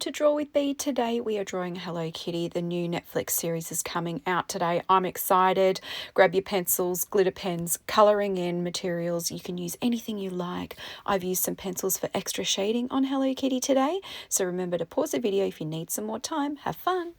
to Draw with Bee. Today we are drawing Hello Kitty. The new Netflix series is coming out today. I'm excited. Grab your pencils, glitter pens, colouring in materials. You can use anything you like. I've used some pencils for extra shading on Hello Kitty today. So remember to pause the video if you need some more time. Have fun.